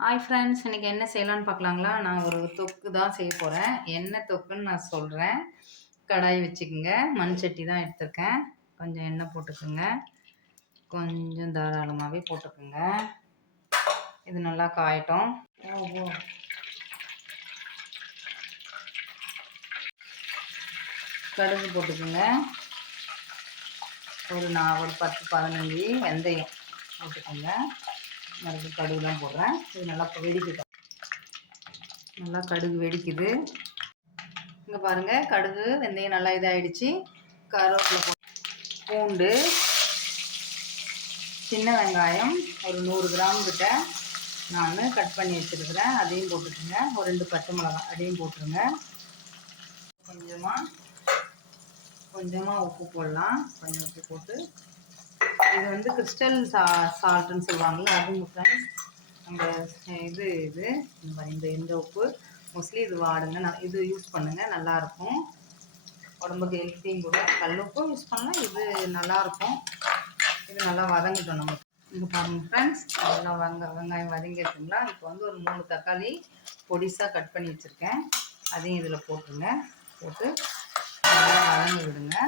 Hi friends, இன்றைக்கி என்ன செய்யலான்னு பார்க்கலாங்களா? நான் ஒரு தொக்கு தான் செய்ய போகிறேன். என்ன தொக்குன்னு நான் சொல்கிறேன். கடாய் வச்சுக்கோங்க. மண் சட்டி தான் எடுத்திருக்கேன். கொஞ்சம் எண்ணெய் போட்டுக்கோங்க. கொஞ்சம் தாராளமாகவே போட்டுக்கோங்க. இது நல்லா காயட்டும். கடுகு போட்டுக்கோங்க. ஒரு 10-15 வெந்தயம் போட்டுக்கோங்க. மறுபடியும் கடுகு தான் போடுறேன். இது நல்லா வெடிக்கட்டும். நல்லா கடுகு வெடிக்குது. இங்கே பாருங்கள், கடுகு வெந்தயம் நல்லா இதாகிடுச்சு. கருவேப்பிலை, பூண்டு, சின்ன வெங்காயம் ஒரு 100 கிராம் கிட்ட நான் கட் பண்ணி வச்சுருக்கிறேன். அதையும் போட்டுக்கோங்க. ஒரு 2 பச்சை மிளகாய் அதையும் போட்டுருங்க. கொஞ்சமாக உப்பு போடலாம். கொஞ்சம் உப்பு போட்டு, இது வந்து கிறிஸ்டல் சால்ட்டுன்னு சொல்லுவாங்கள்ல, அதுவும் ஃப்ரெண்ட்ஸ் நம்ம இது இந்த உப்பு மோஸ்ட்லி இது வாடுங்க. இது யூஸ் பண்ணுங்கள், நல்லாயிருக்கும். உடம்புக்கு ஹெல்த்தியும் கூட. கல் உப்பும் யூஸ் பண்ணலாம், இது நல்லாயிருக்கும். இது நல்லா வதங்கிட்டோம் நமக்கு. இங்கே பாருங்கள் ஃப்ரெண்ட்ஸ், நல்லா வெங்காயம் வதங்கிடுச்சுங்களா? இப்போ வந்து ஒரு 3 தக்காளி பொடிசாக கட் பண்ணி வச்சுருக்கேன். அதையும் இதில் போட்டுருங்க. போட்டு நல்லா வதங்கி விடுங்க.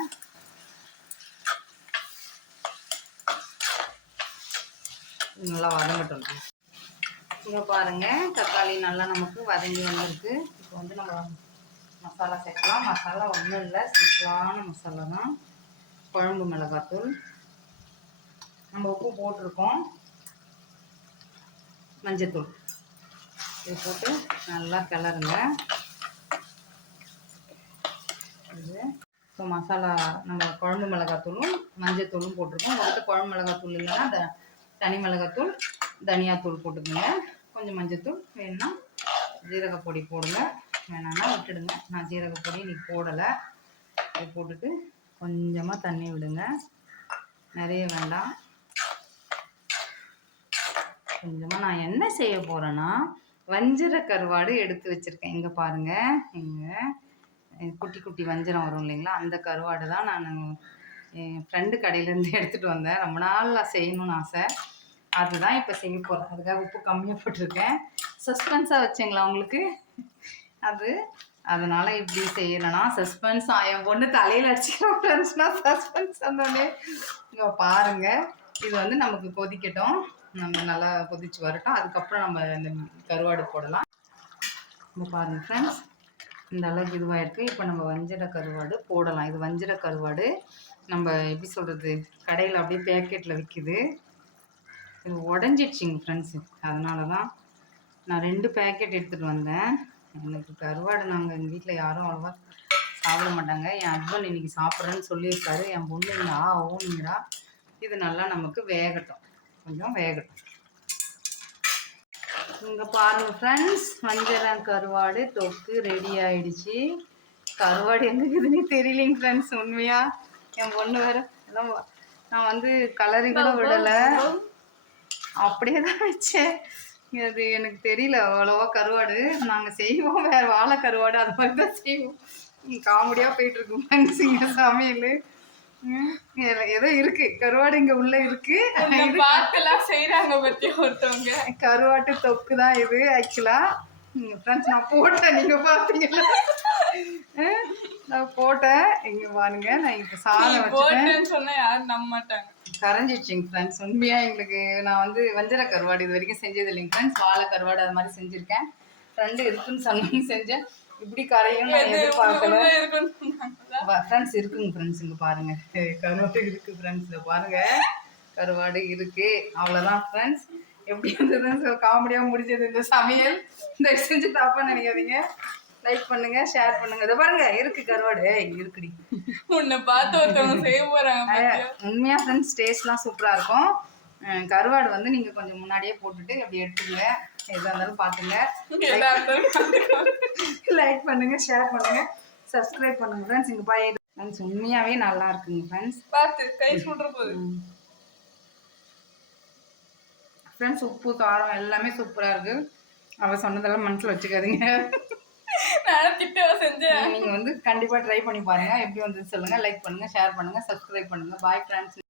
நல்லா வதங்கட்டும். இங்கே பாருங்கள், தக்காளி நல்லா நமக்கு வதங்கி வந்திருக்கு. இப்போ வந்து நம்ம மசாலா சேர்க்கலாம். மசாலா ஒன்றும் இல்லை, சிம்பிளான மசாலா தான். குழம்பு மிளகாத்தூள், நம்ம உப்பு போட்டிருக்கோம், மஞ்சத்தூள், இது போட்டு நல்லா கிளறுங்க. இது ஸோ மசாலா நம்ம குழம்பு மிளகாத்தூளும் மஞ்சத்தூளும் போட்டிருக்கோம். உங்கள்கிட்ட குழம்பு மிளகாத்தூள் இல்லைன்னா தனி மிளகாத்தூள், தனியாத்தூள் போட்டுக்கோங்க. கொஞ்சம் மஞ்சத்தூள் வேணும்னா ஜீரகப்பொடி போடுங்க, வேணான்னா விட்டுடுங்க. நான் ஜீரகப்பொடி இன்றைக்கி போடலை. இது போட்டுட்டு கொஞ்சமாக தண்ணி விடுங்க, நிறைய வேண்டாம். கொஞ்சமாக நான் என்ன செய்ய போகிறேன்னா, வஞ்சிர கருவாடு எடுத்து வச்சுருக்கேன். இங்கே பாருங்கள், இங்கே குட்டி குட்டி வஞ்சிரம் வரும் இல்லைங்களா, அந்த கருவாடு தான் நான் என் ஃப்ரெண்டு கடையிலேருந்து எடுத்துகிட்டு வந்தேன். ரொம்ப நாள் செய்யணும்னு ஆசை. அதுதான் இப்போ செய்ய போகிறேன். அதுக்காக உப்பு கம்மியாக போட்டிருக்கேன். சஸ்பென்ஸாக வச்சுங்களா உங்களுக்கு? அதனால் இப்படி செய்யலைன்னா சஸ்பென்ஸ் என் பொண்ணு தலையில் அடிச்சுக்கலாம் ஃப்ரெண்ட்ஸ்னா சஸ்பென்ஸ் வந்தோடனே. இங்கே பாருங்கள், இது வந்து நமக்கு கொதிக்கட்டும். நம்ம நல்லா கொதிச்சு வரட்டும். அதுக்கப்புறம் நம்ம இந்த கருவாடு போடலாம். இங்கே பாருங்கள் ஃப்ரெண்ட்ஸ், இந்த அளவுக்கு இதுவாக இருக்குது. இப்போ நம்ம வஞ்சிர கருவாடு போடலாம். இது வஞ்சிர கருவாடு நம்ம எப்படி சொல்கிறது, கடையில் அப்படியே பேக்கெட்டில் விற்கிது. இது உடஞ்சிடுச்சிங்க ஃப்ரெண்ட்ஸு. அதனால தான் நான் 2 பேக்கெட் எடுத்துகிட்டு வந்தேன். எனக்கு கருவாடு நாங்கள் எங்கள் வீட்டில் யாரும் அவ்வளோவா சாப்பிட மாட்டாங்க. என் ஹஸ்பண்ட் இன்றைக்கி சாப்பிட்றேன்னு சொல்லியிருக்காரு. என் பொண்ணு இங்கே ஊனிங்கிறா. இது நல்லா நமக்கு வேகட்டும், கொஞ்சம் வேகட்டும். இங்கே பாருங்கள் ஃப்ரெண்ட்ஸ், வஞ்சரம் கருவாடு தொக்கு ரெடி ஆகிடுச்சு. கருவாடு எங்கே இருக்குதுன்னு தெரியலைங்க ஃப்ரெண்ட்ஸ். உண்மையாக என் பொண்ணு வேறு எல்லாம் நான் வந்து கலரி கூட விடலை, அப்படியே தான் வச்சேன். அது எனக்கு தெரியல அவ்வளோவா. கருவாடு நாங்கள் செய்வோம், வேறு வாழை கருவாடு அது மாதிரி தான் செய்வோம். காமெடியாக போயிட்டுருக்கும் ஃப்ரெண்ட்ஸ் இங்கே சமையல். ஏதோ இருக்கு கருவாடு இங்கே உள்ளே இருக்கு. பார்க்கலாம் செய்கிறாங்க பற்றி ஒருத்தவங்க. கருவாட்டு தொக்கு தான் இது ஆக்சுவலாக ஃப்ரெண்ட்ஸ். நான் போட்டேன், நீங்கள் பார்த்தீங்களா? நான் போட்டேன். இங்கே பாருங்க, நான் இப்போ சாதம் வச்சுட்டேன். சொன்னால் யாரும் நம்ப மாட்டாங்க. கரைஞ்சிடுச்சிங்க ஃப்ரெண்ட்ஸ். உண்மையாக எங்களுக்கு நான் வந்து வஞ்சர கருவாடு இது வரைக்கும் செஞ்சது இல்லைங்க ஃப்ரெண்ட்ஸ். வாழை கருவாடு அது மாதிரி செஞ்சுருக்கேன். ஃப்ரெண்டு இருக்குன்னு சொன்னாங்க, செஞ்சேன். இப்படி கரையும் நான் எதிர்பார்க்கல ஃப்ரெண்ட்ஸ். இருக்குங்க ஃப்ரெண்ட்ஸ், இங்கே பாருங்கள், கருவாடு இருக்குது ஃப்ரெண்ட்ஸ். இதை பாருங்கள், கருவாடு இருக்குது. அவ்வளோதான் ஃப்ரெண்ட்ஸ். எப்படி இருந்ததுன்னு காமெடியாக முடிஞ்சது இந்த சமையல். இந்த செஞ்சு தப்பாக நினைக்காதீங்க. லைக் பண்ணுங்க, ஷேர் பண்ணுங்க. இதை பாருங்க, இருக்கு கருவாடு இருக்குடி. உன்னை பார்த்து ஒருத்தவங்க செய்ய போறாங்க. உண்மையா ஃப்ரெண்ட்ஸ், டேஸ்ட்லாம் சூப்பரா இருக்கும். கருவாடு வந்து நீங்க கொஞ்சம் முன்னாடியே போட்டுட்டு அப்படி எடுத்துங்க. எதா இருந்தாலும் பாத்துங்க. லைக் பண்ணுங்க, ஷேர் பண்ணுங்க, சப்ஸ்கிரைப் பண்ணுங்க ஃப்ரெண்ட்ஸ். இங்க பாய் ஃப்ரெண்ட்ஸ், உண்மையாவே நல்லா இருக்குங்க ஃப்ரெண்ட்ஸ். பார்த்து கை சுடுற போது ஃப்ரெண்ட்ஸ், உப்பு காரம் எல்லாமே சூப்பரா இருக்கு. அவ சொன்னதெல்லாம் மனசுல வச்சுக்காதீங்க. நீங்க வந்து கண்டிப்பா ட்ரை பண்ணி பாருங்க. எப்படி வந்து சொல்லுங்க. லைக் பண்ணுங்க, ஷேர் பண்ணுங்க, சப்ஸ்கிரைப் பண்ணுங்க. Bye friends.